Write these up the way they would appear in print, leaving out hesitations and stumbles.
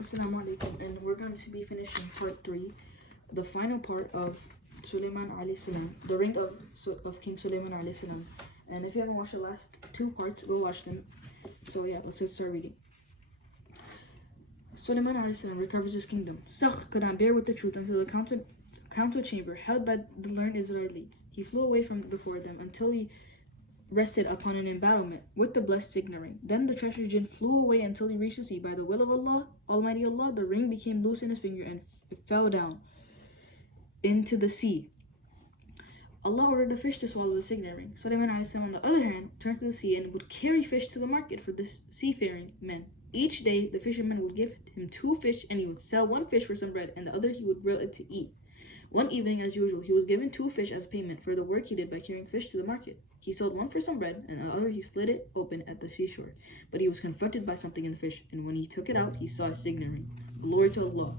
Assalamualaikum, and we're going to be finishing part 3, the final part of Sulaiman alayhi salam, the ring of King Sulaiman alayhi salam. And if you haven't watched the last 2 parts, go watch them. So yeah, let's start reading. Sulaiman alayhi salam recovers his kingdom. Sakhr could not bear with the truth until the council chamber held by the learned Israelites. He flew away from before them until he rested upon an embattlement with the blessed signet ring. Then the treacherous jinn flew away until he reached the sea. By the will of Allah, Almighty Allah, the ring became loose in his finger and it fell down into the sea. Allah ordered the fish to swallow the signet ring. Sulaiman on the other hand turned to the sea and would carry fish to the market for the seafaring men. Each day the fisherman would give him 2 fish, and he would sell 1 fish for some bread and the other he would grill it to eat. One evening, as usual, he was given 2 fish as payment for the work he did by carrying fish to the market. He sold 1 for some bread, and the other he split it open at the seashore. But he was confronted by something in the fish, and when he took it out, he saw a signet ring. Glory to Allah,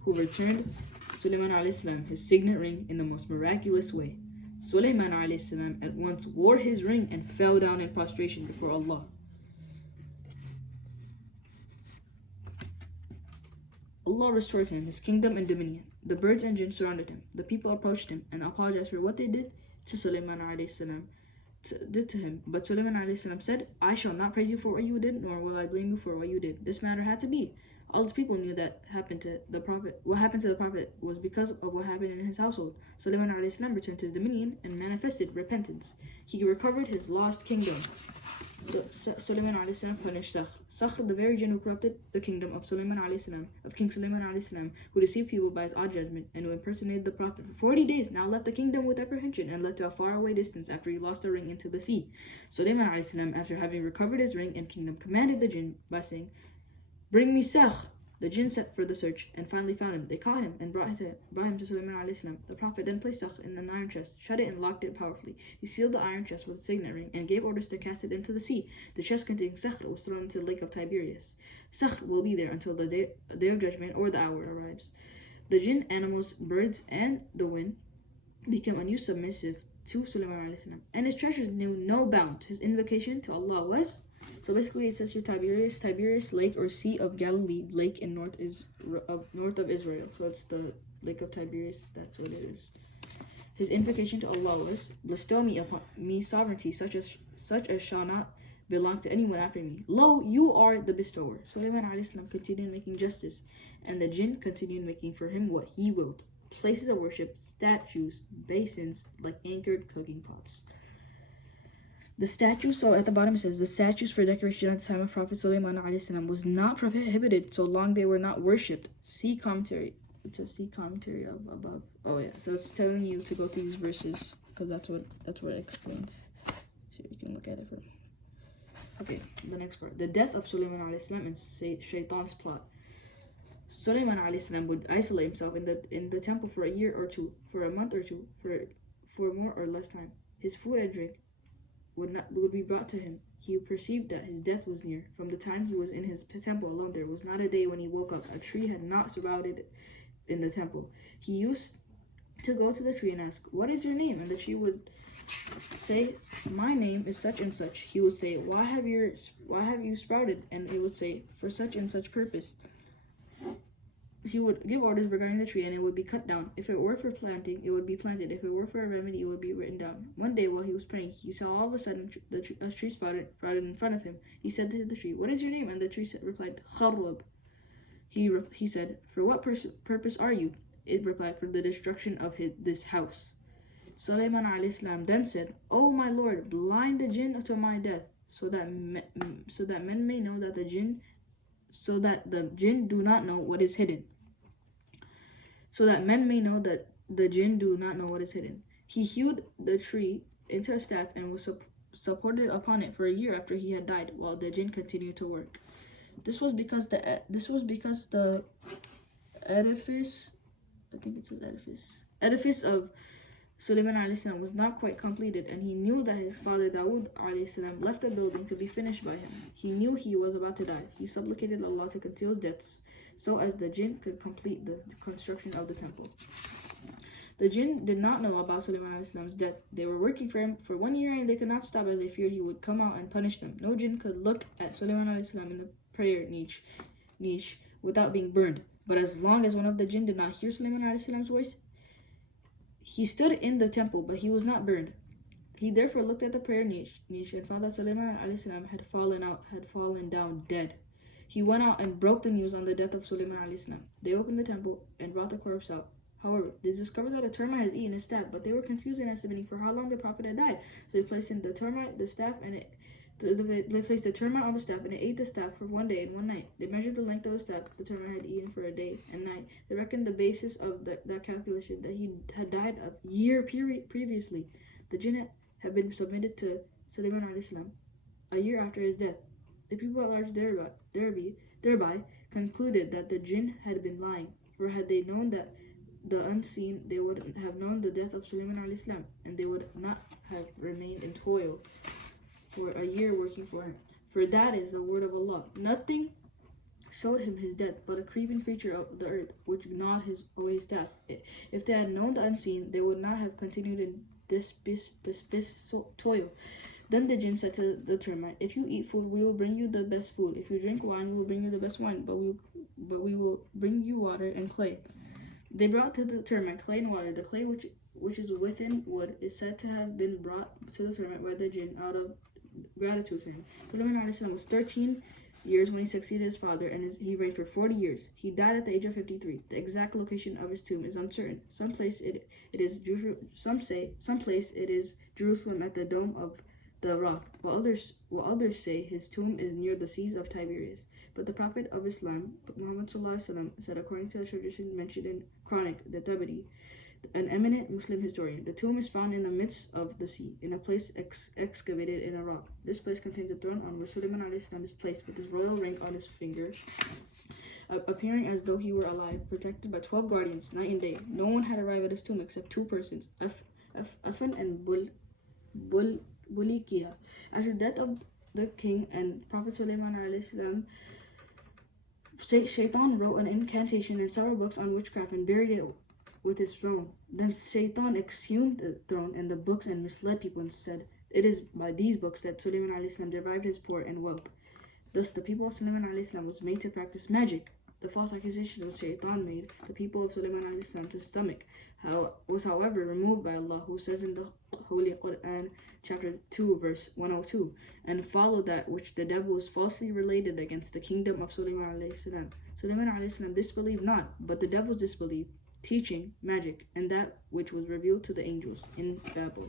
who returned Sulaiman alayhi salam his signet ring in the most miraculous way. Sulaiman alayhi salam at once wore his ring and fell down in prostration before Allah. Allah restores him his kingdom and dominion. The birds and jinn surrounded him. The people approached him and apologized for what they did to Sulaiman alayhi salam. Did to him. But Sulaiman alayhi salam said, I shall not praise you for what you did, nor will I blame you for what you did. This matter had to be. All his people knew that happened to the Prophet. What happened to the Prophet was because of what happened in his household. Sulaiman alayhi salam returned to his dominion and manifested repentance. He recovered his lost kingdom. So Sulaiman alayhi salam punished Sakhr. Sakhr, the very jinn who corrupted the kingdom of Sulaiman alayhi salam, of King Sulaiman alayhi salam, who deceived people by his odd judgment and who impersonated the Prophet for 40 days, now left the kingdom with apprehension and led to a faraway distance after he lost the ring into the sea. Sulaiman alayhi salam, after having recovered his ring and kingdom, commanded the jinn by saying, Bring me Sakhr. The jinn set for the search and finally found him. They caught him and brought him to Sulaiman alayhi salam. The Prophet then placed Sakhr in an iron chest, shut it and locked it powerfully. He sealed the iron chest with a signet ring and gave orders to cast it into the sea. The chest containing Sakhr was thrown into the lake of Tiberias. Sakhr will be there until the day of judgment or the hour arrives. The jinn, animals, birds, and the wind became unused submissive to Sulaiman alayhi salam, and his treasures knew no bound. His invocation to Allah was. So basically, it says here Tiberias Lake or Sea of Galilee, lake in north of Israel. So it's the Lake of Tiberias. That's what it is. His invocation to Allah was, bestow me upon me sovereignty such as shall not belong to anyone after me. Lo, you are the bestower. Sulaiman alayhi salam continued making justice, and the jinn continued making for him what he willed: places of worship, statues, basins like anchored cooking pots. The statues, so at the bottom it says, the statues for decoration at the time of Prophet Sulaiman alayhi salam was not prohibited so long they were not worshipped. See commentary. It says see commentary above. Oh yeah, so it's telling you to go to these verses because that's what it explains. So you can look at it from. Okay, the next part. The death of Sulaiman alayhi salam and Shaitan's plot. Sulaiman alayhi salam would isolate himself in the temple for a year or two, for a month or two, for more or less time. His food and drink would be brought to him. He perceived that his death was near. From the time he was in his temple alone, there was not a day when he woke up a tree had not surrounded in the temple. He used to go to the tree and ask, What is your name? And the tree would say, My name is such and such. He would say, Why have you sprouted? And it would say, For such and such purpose. He would give orders regarding the tree, and it would be cut down. If it were for planting, it would be planted. If it were for a remedy, it would be written down. One day, while he was praying, he saw all of a sudden a tree sprouted in front of him. He said to the tree, What is your name? And the tree replied, Kharwab. He said, For what purpose are you? It replied, For the destruction of this house. Sulaiman alayhi salam then said, O my Lord, blind the jinn to my death, so that men may know that the jinn do not know what is hidden. So that men may know that the jinn do not know what is hidden. He hewed the tree into a staff and was supported upon it for a year after he had died, while the jinn continued to work. This was because the edifice, I think it says edifice of Sulaiman alayhi salam was not quite completed, and he knew that his father Dawood alayhi salam left the building to be finished by him. He knew he was about to die. He supplicated Allah to conceal his deaths, so as the jinn could complete the construction of the temple. The jinn did not know about Sulaiman alayhi salam's death. They were working for him for 1 year and they could not stop as they feared he would come out and punish them. No jinn could look at Sulaiman alayhi salam in the prayer niche without being burned. But as long as one of the jinn did not hear Sulaiman alayhi salam's voice, he stood in the temple, but he was not burned. He therefore looked at the prayer niche and found that Sulaiman alayhi salam had fallen down dead. He went out and broke the news on the death of Sulaiman alayhi salam. They opened the temple and brought the corpse out. However, they discovered that a termite had eaten his staff, but they were confused in estimating for how long the prophet had died. So they placed in the termite, the staff, and they placed the termite on the staff, and it ate the staff for 1 day and 1 night. They measured the length of the staff the termite had eaten for a day and night. They reckoned the basis of that calculation that he had died a year previously. The jinn had been submitted to Sulaiman alayhi salam a year after his death. The people at large thereby concluded that the jinn had been lying, for had they known that the unseen, they would have known the death of Sulaiman alayhi salam, and they would not have remained in toil for a year working for him. For that is the word of Allah. Nothing showed him his death but a creeping creature of the earth, which gnawed away his staff. If they had known the unseen, they would not have continued in this toil. Then the jinn said to the termite, if you eat food, we will bring you the best food. If you drink wine, we will bring you the best wine, but we will bring you water and clay. They brought to the termite clay and water. The clay which is within wood is said to have been brought to the termite by the jinn out of gratitude to him. Sulaiman alayhi salam was 13 years when he succeeded his father, and he reigned for 40 years. He died at the age of 53. The exact location of his tomb is uncertain. Some place it is Jerusalem at the dome of the rock, while others say his tomb is near the seas of Tiberias. But the Prophet of Islam, Muhammad said, according to the tradition mentioned in Chronic, the Tabari, an eminent Muslim historian, the tomb is found in the midst of the sea, in a place excavated in a rock. This place contains a throne on which Sulaiman alayhi salam is placed with his royal ring on his finger, appearing as though he were alive, protected by 12 guardians night and day. No one had arrived at his tomb except 2 persons, Afan and Bulikia. After the death of the king and Prophet Sulaiman alayhi salam, Shaitan wrote an incantation and several books on witchcraft and buried it with his throne. Then Shaitan exhumed the throne and the books and misled people and said, it is by these books that Sulaiman alayhi salam derived his power and wealth. Thus the people of Sulaiman alayhi salam was made to practice magic. The false accusation which Shaitan made the people of Sulaiman alayhi salam to stomach was however removed by Allah, who says in the Holy Quran, chapter 2, verse 102, and followed that which the devils falsely related against the kingdom of Sulaiman alayhi salam. Sulaiman alayhi salam disbelieved not, but the devils disbelieved, teaching magic and that which was revealed to the angels in Babel.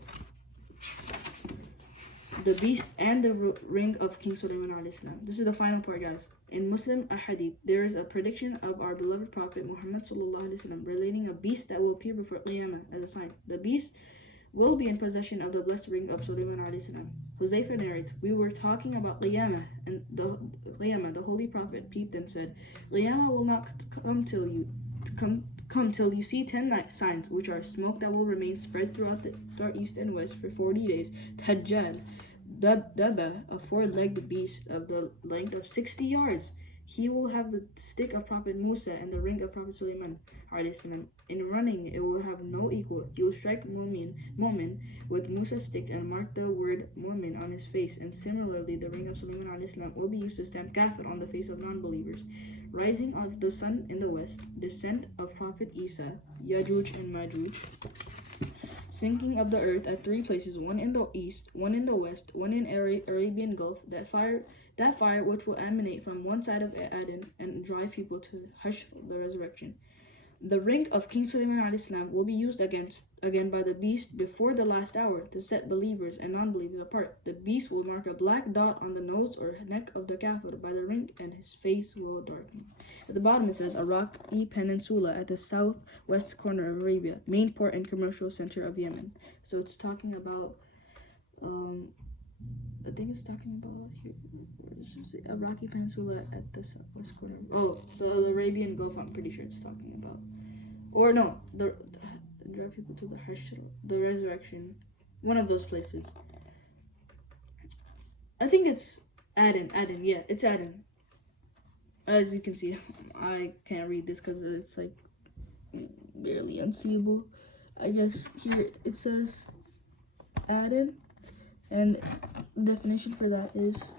The beast and the ring of King Sulaiman alayhi salam. This is the final part, guys. In Muslim ahadith, there is a prediction of our beloved Prophet Muhammad sallallahu alaihi wasallam relating a beast that will appear before Qiyamah as a sign. The beast will be in possession of the blessed ring of Sulaiman alayhi salam. Huzaifa narrates, we were talking about Qiyamah, and the Holy Prophet peeped and said, Qiyamah will not come till you see 10 signs, which are smoke that will remain spread throughout the east and west for 40 days, Dajjal, Daba, a 4-legged beast of the length of 60 yards. He will have the stick of Prophet Musa and the ring of Prophet Sulaiman. In running, it will have no equal. He will strike Mu'min with Musa's stick and mark the word Mu'min on his face. And similarly, the ring of Sulaiman will be used to stamp kafir on the face of non-believers. Rising of the sun in the west, descent of Prophet Isa, Yajuj and Majuj. Sinking of the earth at 3 places, one in the east, one in the west, one in Arabian Gulf. That fire which will emanate from one side of Aden and drive people to Hush, the resurrection. The ring of King Sulaiman alayhi will be used again by the beast before the last hour to set believers and non-believers apart. The beast will mark a black dot on the nose or neck of the kafir by the ring, and his face will darken. At the bottom it says, a rocky peninsula at the southwest corner of Arabia, main port and commercial center of Yemen. So it's talking about, I think it's talking about here, a rocky peninsula at the southwest corner. Oh, so the Arabian Gulf, I'm pretty sure it's talking about. Or no, drive people to the Hashr, the resurrection, one of those places. I think it's Aden, yeah, it's Aden. As you can see, I can't read this because it's like barely unseeable. I guess here it says Aden, and the definition for that is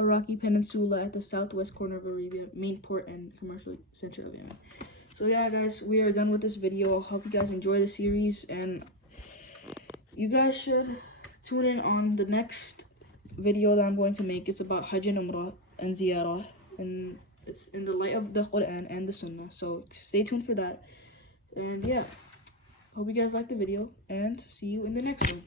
Iraqi peninsula at the southwest corner of Arabia, main port and commercial center of Yemen. So yeah, guys, we are done with this video. I hope you guys enjoy the series, and you guys should tune in on the next video that I'm going to make. It's about Hajj and Umrah and Ziyarah, and it's in the light of the Quran and the Sunnah. So stay tuned for that. And yeah, hope you guys liked the video, and see you in the next one.